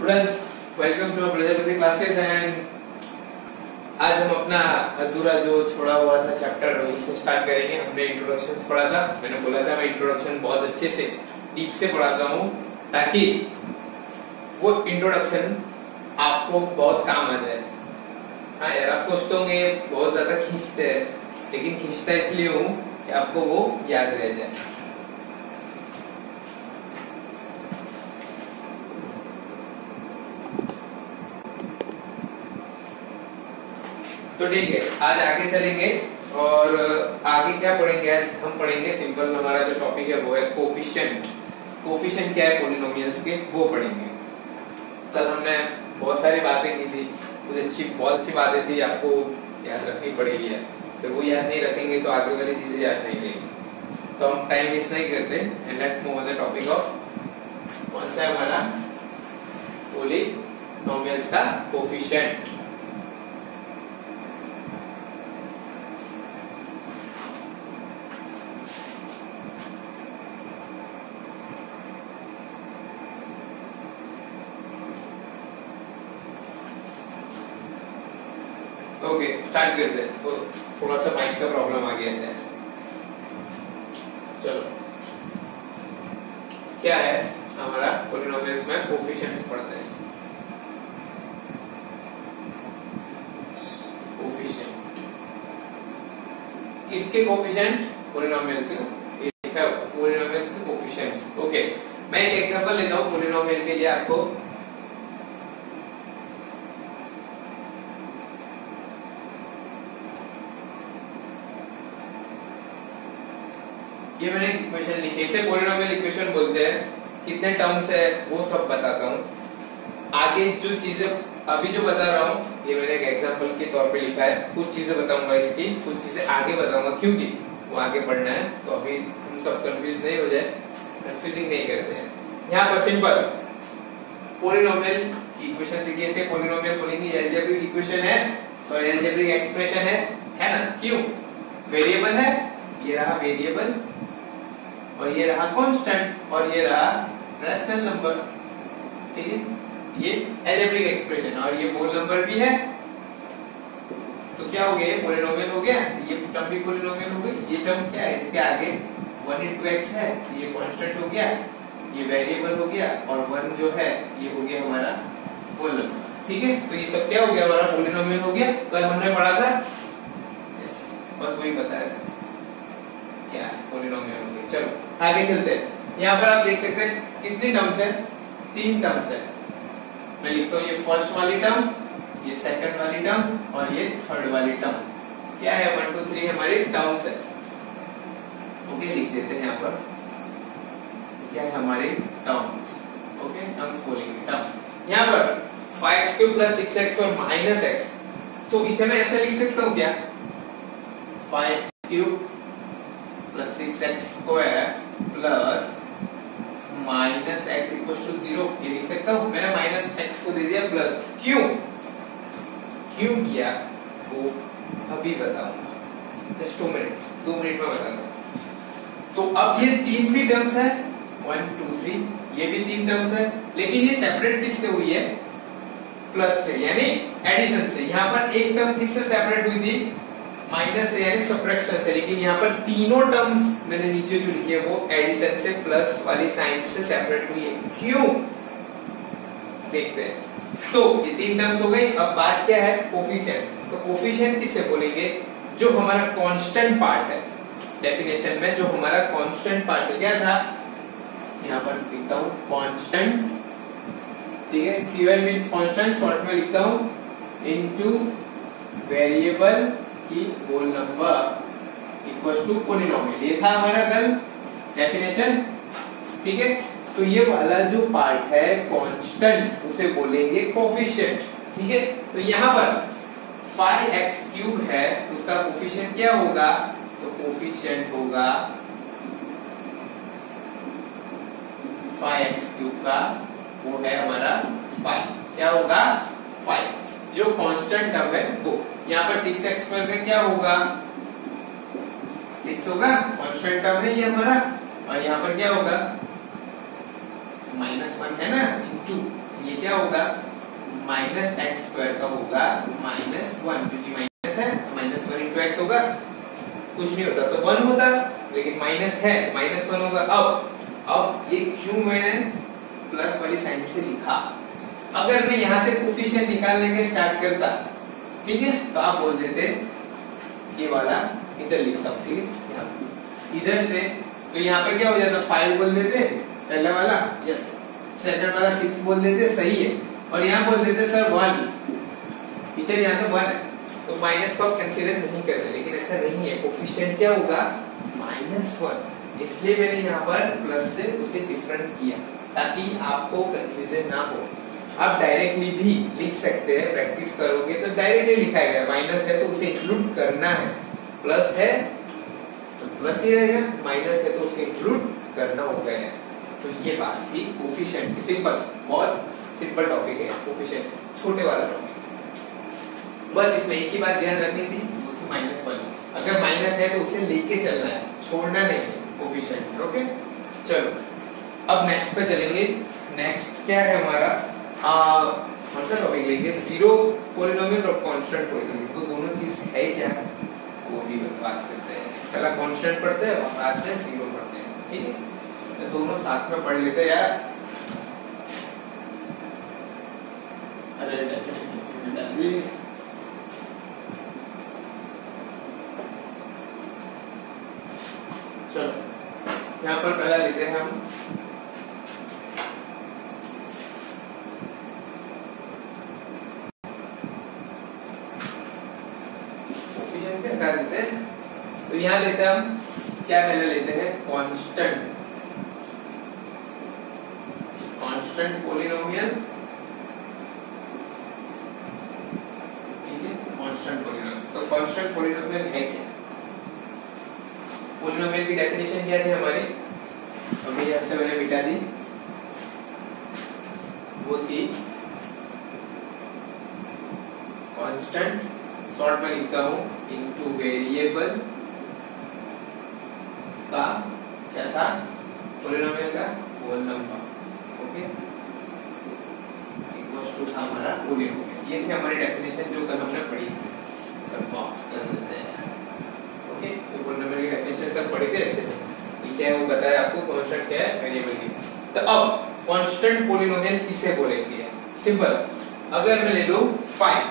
Students, welcome to Prajapati classes and आज हम अपना अधूरा जो छोड़ा हुआ था चैप्टर वही से स्टार्ट करेंगे। हमने इंट्रोडक्शन पढ़ा था, मैंने बोला था मैं इंट्रोडक्शन बहुत अच्छे से डीप से पढ़ाता हूँ ताकि वो इंट्रोडक्शन आपको बहुत काम आ जाए। हाँ यार, आप सोचते होंगे बहुत ज्यादा खींचते हैं, लेकिन खींचता इसलिए हूँ कि आपको वो याद रह जाए। तो ठीक है, आज आगे चलेंगे और आगे क्या पढ़ेंगे? आज हम पढ़ेंगे सिंपल, हमारा जो टॉपिक है वो है कोफिशिएंट। कोफिशिएंट क्या है पॉलिनोमियल्स के, वो पढ़ेंगे। कल हमने बहुत सारी बातें की थी, कुछ बहुत अच्छी बातें थी, आपको याद रखनी पड़ेगी है। तो वो याद नहीं रखेंगे तो आगे वाली चीजें याद नहीं रहेंगी। तो हम टाइम वेस्ट नहीं करते and let's move on the topic of कौन सा है हमारा पॉलिनोमियल्स का कोफिशिएंट। ओके, स्टार्ट करते हैं। तो थोड़ा सा माइक का प्रॉब्लम आ गया है। चलो, क्या है हमारा पॉलिनोमियल्स में कोफिशिएंट्स पढ़ते हैं। कोफिशिएंट किसके कोफिशिएंट? पॉलिनोमियल्स के। ये लिखा है पॉलिनोमियल्स के कोफिशिएंट्स। ओके, मैं एक एग्जांपल लेता हूं पॉलिनोमियल के लिए आपको। ये मैंने इक्वेशन लिखी, इसे पॉलिनोमियल इक्वेशन बोलते हैं। कितने टर्म्स है वो सब बताता हूँ। आगे जो चीजें अभी जो बता रहा हूँ ये मैंने एक एग्जांपल के तौर पे लिखा है। कुछ चीजें बताऊंगा इसकी, कुछ चीजें आगे बताऊंगा क्योंकि वो आगे पढ़ना है। तो अभी हम सब कंफ्यूज नहीं हो जाए, कंफ्यूजिंग नहीं करते हैं। यहाँ पर सिंपल पॉलिनोमियल इक्वेशन लिखिए, इसे पॉलिनोमियल बोलेंगे। अलजेब्रिक इक्वेशन है, सॉरी अलजेब्रिक एक्सप्रेशन है ना। क्यों? वेरिएबल है, ये रहा वेरिएबल और ये रहा कांस्टेंट और ये रहा रैशनल नंबर। ठीक है, ये अलजेब्रिक एक्सप्रेशन और ये होल नंबर भी है। तो क्या हो गया? पॉलिनोमियल हो गया। ये टर्म भी पॉलिनोमियल हो गई। ये टर्म क्या है? इसके आगे 1 into x है, ये कांस्टेंट हो गया, ये वेरिएबल हो गया और 1 जो है ये हो गया हमारा होल नंबर। ठीक है, तो ये सब क्या हो गया? हमारा पॉलिनोमियल हो गया। कल हमने पढ़ा था, यस, बस वही बताया था क्या पॉलिनोमियल हो गया। चलो आगे चलते हैं। यहाँ पर आप देख सकते हैं कितनी टर्म्स है? 3 टर्म्स है। मैं लिखता हूँ ये फर्स्ट वाली टर्म, ये सेकंड वाली टर्म और ये थर्ड वाली टर्म। क्या है? 1 2 3 हमारी टर्म्स है। ओके, लिख देते हैं यहाँ पर क्या है हमारी टर्म्स। ओके, टर्म्स बोलेंगे टर्म्स। यहाँ पर 5x³ + 6x और -x, तो इसे मैं ऐसे लिख सकता हूँ क्या? 5x³ + 6x² प्लस -x = 0, ये लिख सकता हूँ। मैंने -x को दे दिया प्लस। क्यों किया वो अभी बताऊंगा, जस्ट 2 मिनट्स, 2 मिनट में बताऊंगा। तो अब ये 3 भी टर्म्स है, 1 2 3, ये भी 3 टर्म्स है, लेकिन ये सेपरेट किससे हुई है? प्लस से, यानी एडिशन से। यहाँ पर एक टर्म किससे सेपरेट हुई थी? माइनस से, यानी सब्ट्रैक्शन से। लेकिन यहाँ पर तीनों टर्म्स मैंने नीचे जो लिखी है वो एडिशन से, प्लस वाली साइन से सेपरेट हुई है। क्यों? देखते हैं। तो ये 3 टर्म्स हो गई। अब बात क्या है? कोफिशिएंट। तो कोफिशिएंट किसे बोलेंगे? जो हमारा कांस्टेंट पार्ट है। डेफिनेशन में जो हमारा कांस्टेंट पार्ट क्या था? यहाँ पर लिखता हूँ कांस्टेंट। ठीक है, CY मींस कांस्टेंट, शॉर्ट में लिखता हूँ इनटू वेरिएबल की whole number equals to polynomial. ये था हमारा कल डेफिनेशन। ठीक है, तो ये वाला जो पार्ट है कांस्टेंट उसे बोलेंगे कोफिशिएंट। ठीक है, तो यहाँ पर 5x³ है, उसका कोफिशिएंट क्या होगा? तो कोफिशिएंट होगा 5x³ का, वो है हमारा 5। क्या होगा? 5। जो कांस्टेंट टर्म है वो। यहाँ पर 6x² का क्या होगा? 6 होगा, कांस्टेंट टर्म है ये हमारा। और यहाँ पर क्या होगा? -1 है ना, इनटू ये क्या होगा माइनस एक्स स्क्वायर का होगा -1, क्योंकि माइनस है -1 इंटू एक्स होगा, कुछ नहीं होता तो 1 होता, लेकिन माइनस है -1 होगा। अब ये क्यों मैंने प्लस वाली साइन से लिखा, अगर मैं यहाँ से कोफिशिएंट निकालने के स्टार्ट करता, ठीक है, तो आप बोल देते ये वाला इधर लिखता हूँ, ठीक है, यहाँ इधर से, तो यहाँ पे क्या हो जाता 5 बोल देते पहला वाला, यस, सेकंड वाला 6 बोल देते, सही है, और यहाँ बोल देते सर 1, टीचर यहाँ तो 1 है, तो माइनस को आप कंसीडर नहीं करते, लेकिन ऐसा नहीं है, कोफिशिएंट क्या होगा -1, इसलिए मैंने यहाँ पर प्लस से उसे डिफरेंट किया ताकि आपको कंफ्यूजन ना हो। आप डायरेक्टली भी लिख सकते हैं, प्रैक्टिस करोगे तो डायरेक्टली लिखाएगा, माइनस है तो उसे इंक्लूड करना है, प्लस है तो प्लस ही रहेगा, माइनस है तो उसे इंक्लूड करना हो गया है। तो ये बात थी कोफिशिएंट की, सिंपल, बहुत सिंपल टॉपिक है कोफिशिएंट, छोटे वाला टॉपिक, बस इसमें एक ही बात ध्यान रखनी थी, वो थी -1, अगर माइनस है तो उसे लेके चलना है, छोड़ना नहीं है कोफिशिएंट, ओके। चलो अब नेक्स्ट पे चलेंगे, नेक्स्ट क्या है हमारा, कौन सा टॉपिक लेंगे, जीरो पॉलिनोमियल और कांस्टेंट पॉलिनोमियल, तो दोनों चीज है क्या वो भी बात करते हैं, पहला कांस्टेंट पढ़ते हैं और बाद में जीरो पढ़ते हैं, ठीक है, तो दोनों साथ में पढ़ लेते हैं यार। अरे डेफिनेटली चलो यहाँ पर पहला लेते हैं हम कोफिशिएंट पे हटा देते हैं, तो यहाँ लेते हैं हम क्या, पहले लेते हैं कांस्टेंट पॉलिनोमियल, ठीक है, कांस्टेंट पॉलिनोमियल, तो कांस्टेंट पॉलिनोमियल है क्या, पॉलिनोमियल की डेफिनेशन क्या थी हमारी, अभी यहाँ से मैंने मिटा दी, वो थी कांस्टेंट, शॉर्ट में लिखता हूँ, इनटू वेरिएबल का क्या था, पॉलिनोमियल का whole number, okay, equals to था हमारा पॉलिनोमियल, ये थी हमारी डेफिनेशन जो कल हमने पढ़ी थी, सब बॉक्स कर देते हैं, ओके, तो पॉलिनोमियल की डेफिनेशन सब पढ़े थे अच्छे से, ठीक है, वो बताया आपको कांस्टेंट क्या है, वेरिएबल की। तो अब कांस्टेंट पॉलिनोमियल किसे बोलेंगे, सिंपल, अगर मैं ले लूं 5,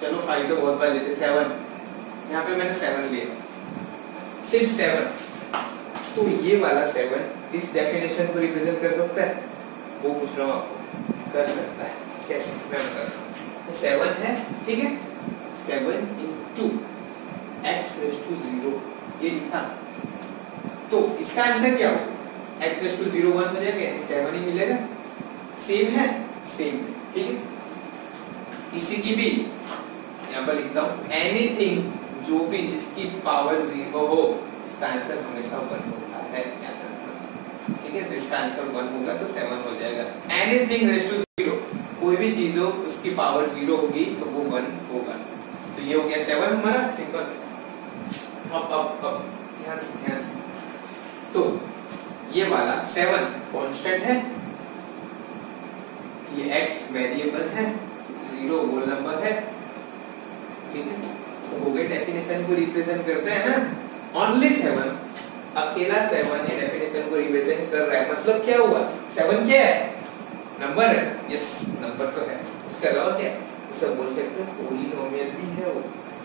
चलो 5 तो बहुत बार लेते, 7, यहाँ पे मैंने 7 लिया, सिर्फ 7, तो ये वाला 7 इस डेफिनेशन को रिप्रेजेंट कर सकता है, वो पूछ रहा हूँ आपको, कर सकता है, कैसे मैं बता रहा हूँ, 7 है, ठीक है, 7 into x raised to 0 ये लिखा, तो इसका आंसर क्या होगा, x raised to 0 1 हो जाएगा, यानी 7 ही मिलेगा, सेम है, सेम है, ठीक है, इसी की भी यहाँ पर लिखता हूँ, एनीथिंग जो भी जिसकी पावर 0 हो उसका आंसर हमेशा 1 होता है, याद रखना, ठीक है, तो इसका आंसर 1 होगा तो 7 हो जाएगा, एनीथिंग रेज़ टू 0, कोई भी चीज हो उसकी पावर 0 होगी तो वो 1 होगा, तो ये हो गया 7 हमारा, सिंपल, अब ध्यान से, तो ये वाला 7 कांस्टेंट है, ये x वेरिएबल है, 0 होल नंबर है, ठीक है, तो हो गई, डेफिनेशन को रिप्रेजेंट करते हैं ना, ओनली 7, अकेला 7 ये डेफिनेशन को रिप्रेजेंट कर रहा है, मतलब क्या हुआ, 7 क्या है, नंबर है, यस नंबर तो है, उसके अलावा क्या, उसे बोल सकते हैं पॉलिनोमियल भी है वो,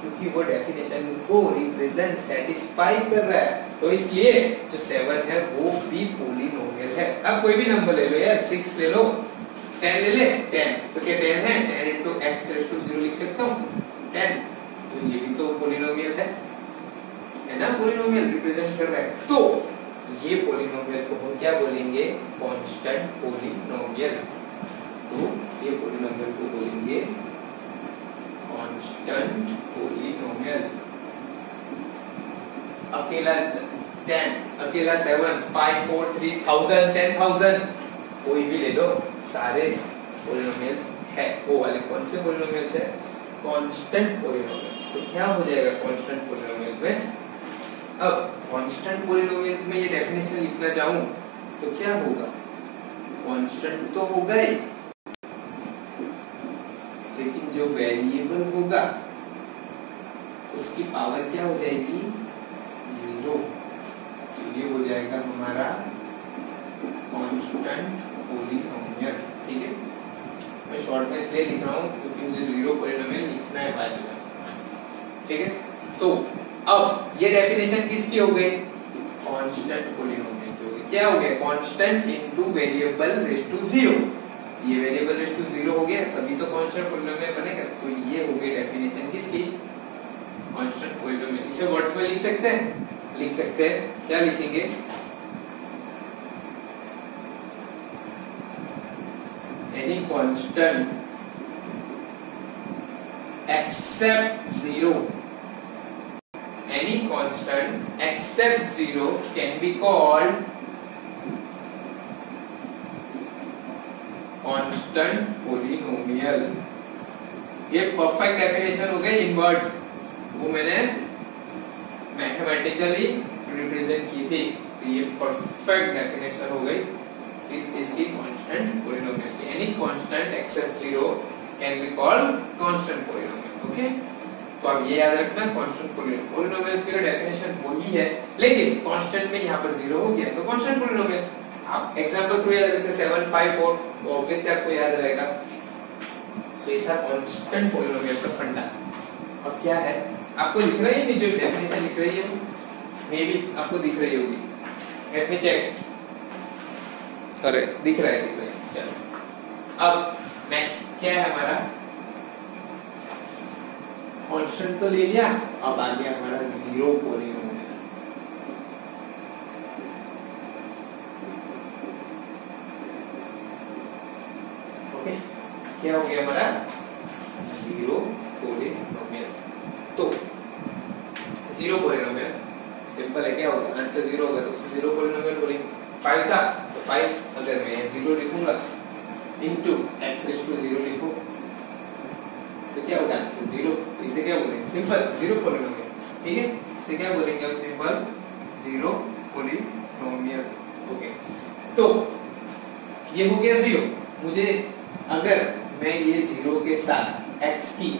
क्योंकि वो डेफिनेशन को रिप्रेजेंट सेटिस्फाई कर रहा है, तो इसलिए जो 7 है वो भी पॉलिनोमियल है। अब कोई भी नंबर ले लो यार, 6 ले लो, 10 ले ले, 10 तो क्या 10 है, 10 into x raised to 0 लिख सकता हूँ, 10, तो ये भी तो पॉलिनोमियल है ना, पॉलिनोमियल रिप्रेजेंट कर रहा है, तो ये पॉलिनोमियल को हम क्या बोलेंगे, कांस्टेंट पॉलिनोमियल, तो ये पॉलिनोमियल को बोलेंगे कांस्टेंट पॉलिनोमियल, अकेला 10, अकेला 7, 5 4 3000 10000 कोई भी ले लो, सारे पॉलिनोमियल्स है, वो वाले कौन से पॉलिनोमियल्स है, कांस्टेंट पॉलिनोमियल्स, तो क्या हो जाएगा कांस्टेंट पॉलिनोमियल में, अब कांस्टेंट पॉलिनोमियल में ये डेफिनेशन लिखना चाहूं तो क्या होगा, कांस्टेंट तो होगा ही, जो वेरिएबल होगा उसकी पावर क्या हो जाएगी, 0। तो ये हो जाएगा हमारा कांस्टेंट पॉलीनोमियल। ठीक है, मैं शॉर्ट में इसलिए लिख रहा हूँ क्योंकि मुझे 0 पॉलीनोमियल लिखना है बाद में। ठीक है, तो अब ये डेफिनेशन किसकी हो गई, कांस्टेंट पॉलीनोमियल की हो गई। क्या हो गया, constant into variable raise to 0। ये वेरिएबल रेज़ टू 0 हो गया, तभी तो कांस्टेंट पॉलीनोमियल बनेगा। तो ये हो गई डेफिनेशन किसकी, कांस्टेंट पॉलीनोमियल। इसे वर्ड्स में लिख सकते हैं, लिख सकते हैं। क्या लिखेंगे, any constant except 0, any constant except 0 can be called constant polynomial। ये परफेक्ट डेफिनेशन हो गई इन वर्ड्स, वो मैंने मैथमेटिकली रिप्रेजेंट की थी। तो ये परफेक्ट डेफिनेशन हो गई इस चीज की, कांस्टेंट पॉलीनोमियल की। Any constant except 0 can be called constant polynomial. Okay, तो अब ये याद रखना, कांस्टेंट पॉलीनोमियल की डेफिनेशन वही है, लेकिन कांस्टेंट में यहाँ पर 0 हो गया तो कांस्टेंट पॉलीनोमियल। आप एग्जांपल थ्रू याद रखते 7 5 4, तो ऑब्वियसली आपको याद रहेगा। तो ये था कांस्टेंट पॉलीनोमियल का फंडा। अब क्या है, आपको दिख रहा है नहीं, जो डेफिनेशन लिख रही है मे बी आपको दिख रही होगी, लेट मी चेक। अरे दिख रहा है। चलो अब नेक्स्ट क्या है हमारा, कांस्टेंट तो ले लिया, अब आ गया हमारा 0 पॉलीनोमियल। ओके, क्या हो गया हमारा 0 पॉलीनोमियल। तो 0 पॉलीनोमियल सिंपल है, क्या होगा, आंसर 0 होगा तो उसे 0 पॉलीनोमियल बोलेंगे। 5 था तो 5, अगर मैं 0 लिखूंगा इनटू x रेज़ टू 0 लिखूं तो क्या होगा आंसर 0। तो इसे क्या बोलेंगे, सिंपल 0 पॉलीनोमियल। ठीक है, इसे क्या बोलेंगे हम, सिंपल 0 पॉलीनोमियल। ओके, तो ये हो गया 0। मुझे अगर मैं ये 0 के साथ x की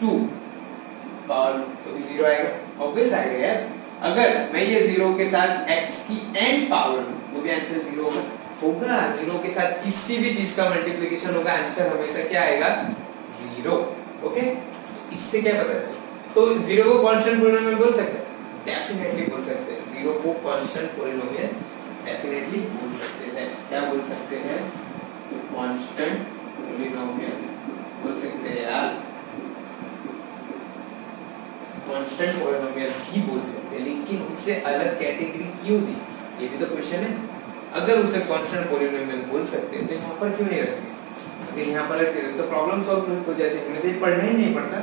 2 पावर तो भी 0 आएगा, ऑब्वियस आएगा यार। अगर मैं ये 0 के साथ x की n पावर तो भी आंसर 0 होगा। 0 के साथ किसी भी चीज का मल्टीप्लिकेशन होगा, आंसर हमेशा क्या आएगा, 0। ओके, इससे क्या पता चला, तो 0 को कांस्टेंट पॉलीनोमियल बोल सकते हैं, डेफिनेटली बोल सकते हैं। 0 को कांस्टेंट पॉलीनोमियल डेफिनेटली बोल सकते हैं। क्या बोल सकते हैं, कांस्टेंट पॉलीनोमियल बोल सकते हैं यार, कांस्टेंट पॉलीनोमियल ही बोल सकते हैं। लेकिन उससे अलग कैटेगरी क्यों दी, ये भी तो क्वेश्चन है। अगर उसे कांस्टेंट पॉलीनोमियल बोल सकते हैं तो यहाँ पर क्यों नहीं रखते, अगर यहाँ पर रखते तो प्रॉब्लम सॉल्व हो जाती। हमें तो पढ़ना ही नहीं पड़ता,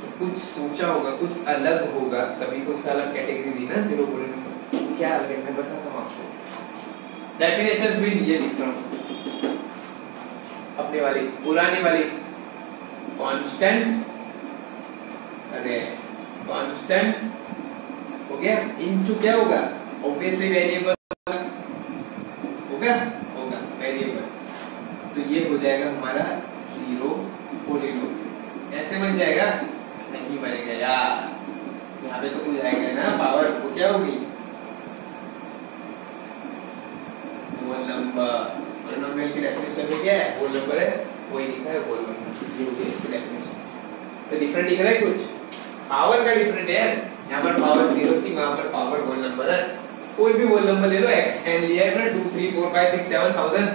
तो कुछ सोचा होगा, कुछ अलग होगा, तभी तो उसे अलग कैटेगरी दी ना 0 पॉलीनोमियल। क्या अलग है मैं बताता हूँ आपको, डेफिनेशंस भी ये लिख रहा हूँ अपनी वाली पुरानी वाली। कांस्टेंट, अरे कांस्टेंट हो गया, इनटू क्या होगा, ऑब्वियसली वेरिएबल होगा वेरिएबल। तो ये हो जाएगा हमारा 0 पॉलीनोमियल। ऐसे बन जाएगा, नहीं बनेगा यार, यहाँ पे तो कुछ आएगा ना पावर, वो क्या होगी, होल नंबर। पॉलीनोमियल की डेफिनेशन में क्या है, होल नंबर है, वही लिखा है होल नंबर। ये हो गया इसकी डेफिनेशन। तो डिफरेंट दिख रहा है कुछ, पावर का डिफरेंट है। यहाँ पर पावर 0 थी, वहां पर पावर होल नंबर है। कोई भी होल नंबर ले लो, xn लिया है ना, 2 3 4 5 6 7 1000,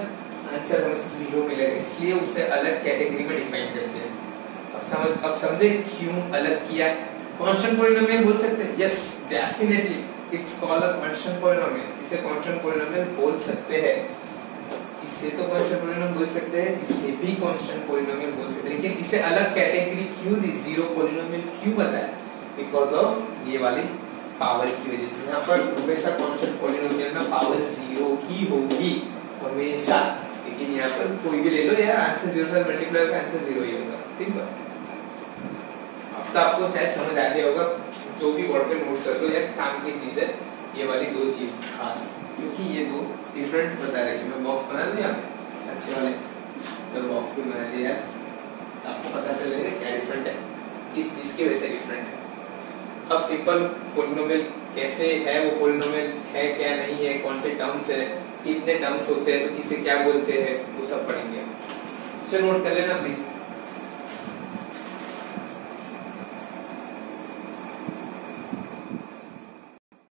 आंसर हमें 0 मिलेगा। इसलिए उसे अलग कैटेगरी में डिफाइन करते हैं। अब समझे क्यों अलग किया। कांस्टेंट पॉलीनोमियल बोल सकते हैं, yes definitely it's called a constant polynomial. इसे कांस्टेंट पॉलीनोमियल बोल सकते हैं, इसे तो कांस्टेंट पॉलीनोमियल बोल सकते हैं, इसे भी कांस्टेंट पॉलीनोमियल बोल सकते हैं। लेकिन इसे अलग कैटेगरी क्यों दी, 0 पॉलीनोमियल क्यों बताया, बिकॉज़ ऑफ ये वाली पावर की वजह से। यहाँ पर हमेशा कांस्टेंट पॉलीनोमियल में पावर 0 ही होगी हमेशा। लेकिन यहाँ पर कोई भी ले लो यार, आंसर 0 से मल्टीप्लाई का आंसर 0 ही होगा। ठीक है, अब तो आपको शायद समझ आ गया होगा। जो भी बोर्ड पे नोट कर लो यार, काम की चीज है ये वाली दो चीज खास, क्योंकि ये दो डिफरेंट बता रही है। मैं बॉक्स बना दिया अच्छे वाले, तो बॉक्स भी बना दिया आपको पता चलेगा क्या डिफरेंट है, किस चीज की वजह से डिफरेंट है। अब सिंपल पॉलिनोमियल कैसे है, वो पॉलिनोमियल है क्या नहीं है, कौन से टर्म्स है, कितने टर्म्स होते हैं, तो किसे क्या बोलते हैं, वो सब पढ़ेंगे। इसे नोट कर लेना प्लीज।